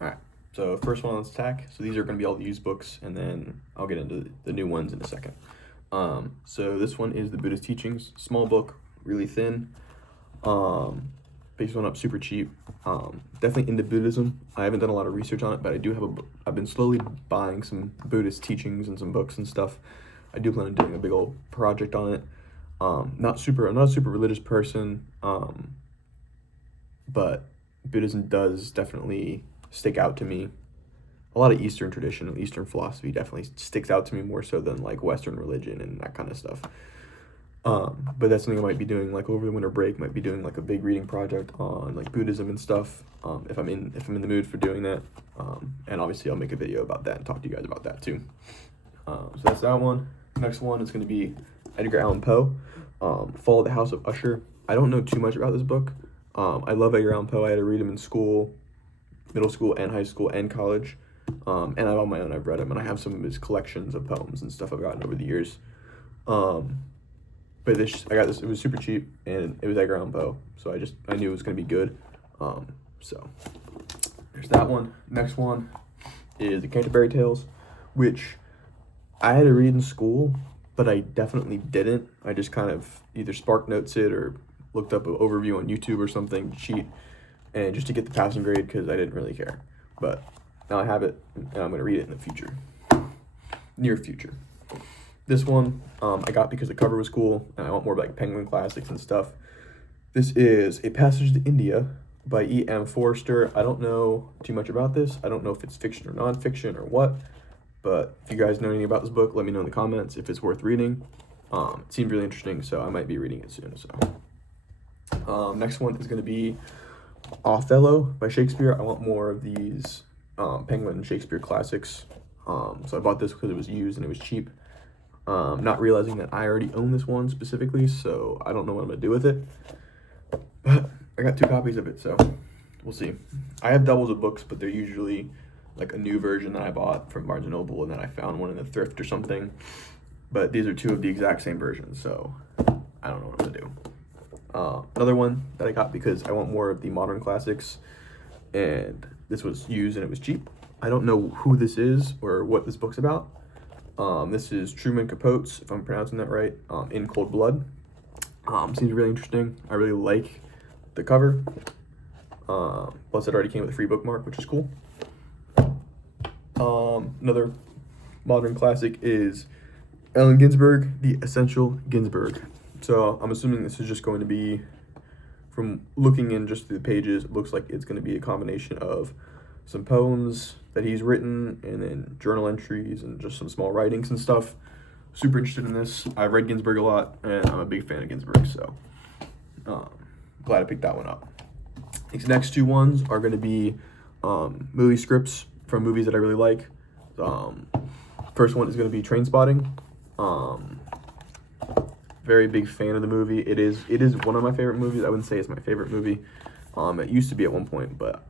All right. So first one, let's attack. So these are going to be all the used books, and then I'll get into the new ones in a second. So this one is the Buddhist Teachings, small book, really thin. Picked one up super cheap. Definitely into Buddhism. I haven't done a lot of research on it, but I do have I've been slowly buying some Buddhist teachings and some books and stuff. I do plan on doing a big old project on it. I'm not a super religious person. But Buddhism does definitely stick out to me. A lot of Eastern tradition and Eastern philosophy definitely sticks out to me more so than like Western religion and that kind of stuff. But that's something I might be doing like over the winter break. Might be doing like a big reading project on like Buddhism and stuff. If I'm in the mood for doing that, and obviously I'll make a video about that and talk to you guys about that too. So that's that one. Next one is going to be Edgar Allan Poe, Fall of the House of Usher. I don't know too much about this book. I love Edgar Allan Poe. I had to read him in school, middle school and high school and college. And I've on my own, I've read him, and I have some of his collections of poems and stuff I've gotten over the years. But I got this, it was super cheap, and it was Edgar Allan Poe, so I knew it was going to be good. So there's that one. Next one is the Canterbury Tales, which I had to read in school, but I definitely didn't. I just kind of either spark notes it or looked up an overview on YouTube or something to cheat, and just to get the passing grade because I didn't really care. But now I have it, and I'm going to read it in the future, near future. This one I got because the cover was cool, and I want more like Penguin classics and stuff. This is A Passage to India by E.M. Forster. I don't know too much about this. I don't know if it's fiction or nonfiction or what, but if you guys know anything about this book, let me know in the comments if it's worth reading. It seemed really interesting, so I might be reading it soon. So next one is going to be Othello by Shakespeare. I want more of these Penguin and Shakespeare classics. So I bought this because it was used and it was cheap. Not realizing that I already own this one specifically, so I don't know what I'm going to do with it. But I got 2 copies of it, so we'll see. I have doubles of books, but they're usually like a new version that I bought from Barnes & Noble, and then I found one in a thrift or something. But these are 2 of the exact same versions, so I don't know what I'm going to do. Another one that I got because I want more of the modern classics, and this was used and it was cheap. I don't know who this is or what this book's about. This is Truman Capote's, if I'm pronouncing that right, In Cold Blood. Seems really interesting. I really like the cover. Plus it already came with a free bookmark, which is cool. Another modern classic is Allen Ginsberg, The Essential Ginsberg. So I'm assuming this is just going to be, from looking in just through the pages, it looks like it's going to be a combination of some poems that he's written and then journal entries and just some small writings and stuff. Super interested in this. I've read Ginsberg a lot, and I'm a big fan of Ginsberg, so glad I picked that one up. These next 2 ones are going to be movie scripts from movies that I really like. First one is going to be Trainspotting. Very big fan of the movie. It is one of my favorite movies. I wouldn't say it's my favorite movie. It used to be at one point, but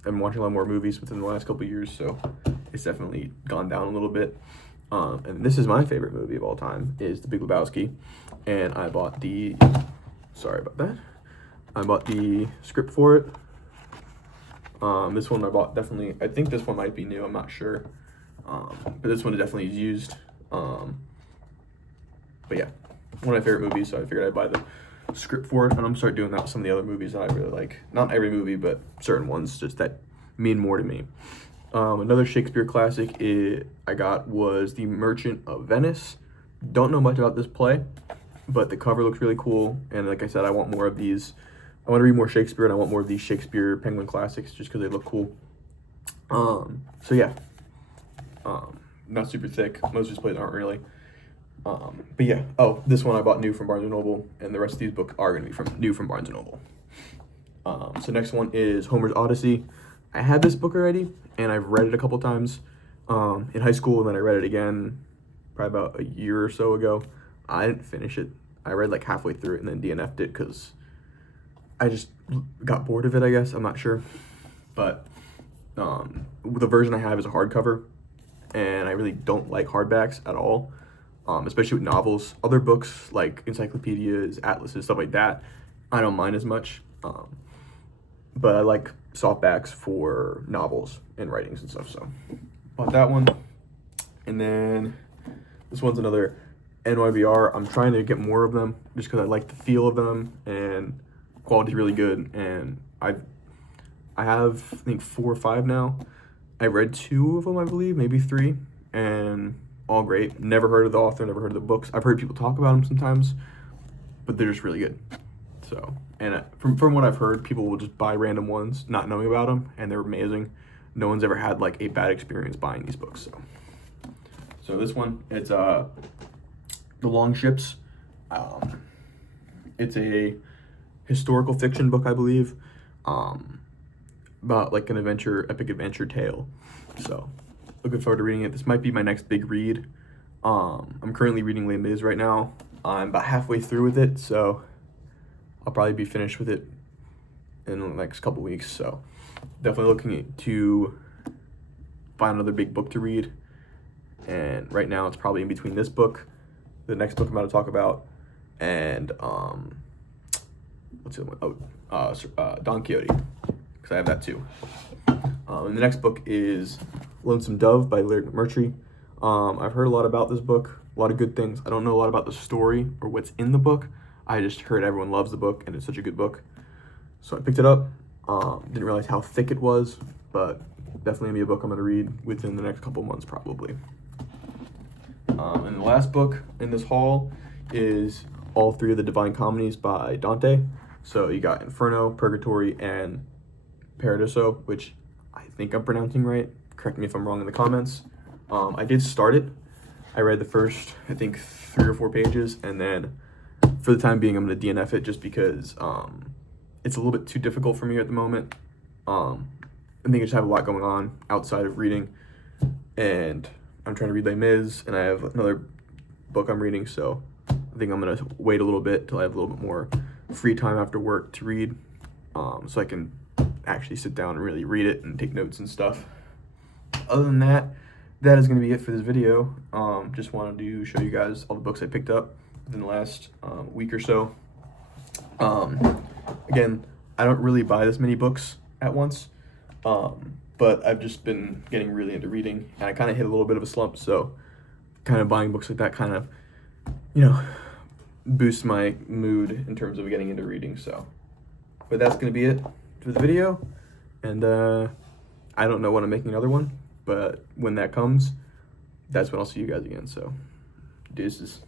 I've been watching a lot more movies within the last couple of years, so it's definitely gone down a little bit. And this is my favorite movie of all time, is The Big Lebowski, and I bought the script for it. This one I bought definitely. I think this one might be new. I'm not sure, but this one definitely is used. But yeah, one of my favorite movies, so I figured I'd buy the script for it, and I'm gonna start doing that with some of the other movies that I really like. Not every movie, but certain ones just that mean more to me. Another Shakespeare classic I got was The Merchant of Venice. Don't know much about this play, but the cover looks really cool, and like I said, I want more of these. I want to read more Shakespeare, and I want more of these Shakespeare Penguin classics just because they look cool. So yeah, not super thick. Most of these plays aren't really. But yeah, this one I bought new from Barnes & Noble, and the rest of these books are going to be new from Barnes & Noble. So next one is Homer's Odyssey. I had this book already, and I've read it a couple times in high school, and then I read it again probably about a year or so ago. I didn't finish it. I read like halfway through it and then DNF'd it because I just got bored of it, I guess. I'm not sure. But the version I have is a hardcover, and I really don't like hardbacks at all. Especially with novels. Other books like encyclopedias, atlases, stuff like that, I don't mind as much. but I like softbacks for novels and writings and stuff. So bought that one, and then this one's another NYBR. I'm trying to get more of them just because I like the feel of them, and quality's really good. And I have, I think, 4 or 5 now. I read 2 of them, I believe, maybe 3, and all great. Never heard of the author, never heard of the books. I've heard people talk about them sometimes, but they're just really good. So, and from what I've heard, people will just buy random ones, not knowing about them, and they're amazing. No one's ever had like a bad experience buying these books. So this one, it's The Long Ships. It's a historical fiction book, I believe, about like an epic adventure tale. So, looking forward to reading it. This might be my next big read. I'm currently reading Les Mis right now. I'm about halfway through with it, so I'll probably be finished with it in the next couple weeks. So, definitely looking to find another big book to read. And right now, it's probably in between this book, the next book I'm about to talk about, and what's the other one? Don Quixote, because I have that too. And the next book is Lonesome Dove by Laird McMurtry. I've heard a lot about this book, a lot of good things. I don't know a lot about the story or what's in the book. I just heard everyone loves the book, and it's such a good book. So I picked it up. Didn't realize how thick it was, but definitely gonna be a book I'm gonna read within the next couple months, probably. And the last book in this haul is all 3 of the Divine Comedies by Dante. So you got Inferno, Purgatory, and Paradiso, which I think I'm pronouncing right. Correct me if I'm wrong in the comments. I did start it. I read the first, I think, 3 or 4 pages, and then for the time being, I'm going to DNF it just because it's a little bit too difficult for me at the moment. I think I just have a lot going on outside of reading, and I'm trying to read Les Mis, and I have another book I'm reading, so I think I'm going to wait a little bit till I have a little bit more free time after work to read, so I can actually sit down and really read it and take notes and stuff. Other than that, that is going to be it for this video. Just wanted to show you guys all the books I picked up within the last week or so. Again, I don't really buy this many books at once, but I've just been getting really into reading, and I kind of hit a little bit of a slump, so kind of buying books like that kind of, boosts my mood in terms of getting into reading. So, but that's going to be it for the video, and I don't know when I'm making another one, but when that comes, that's when I'll see you guys again. So, deuces.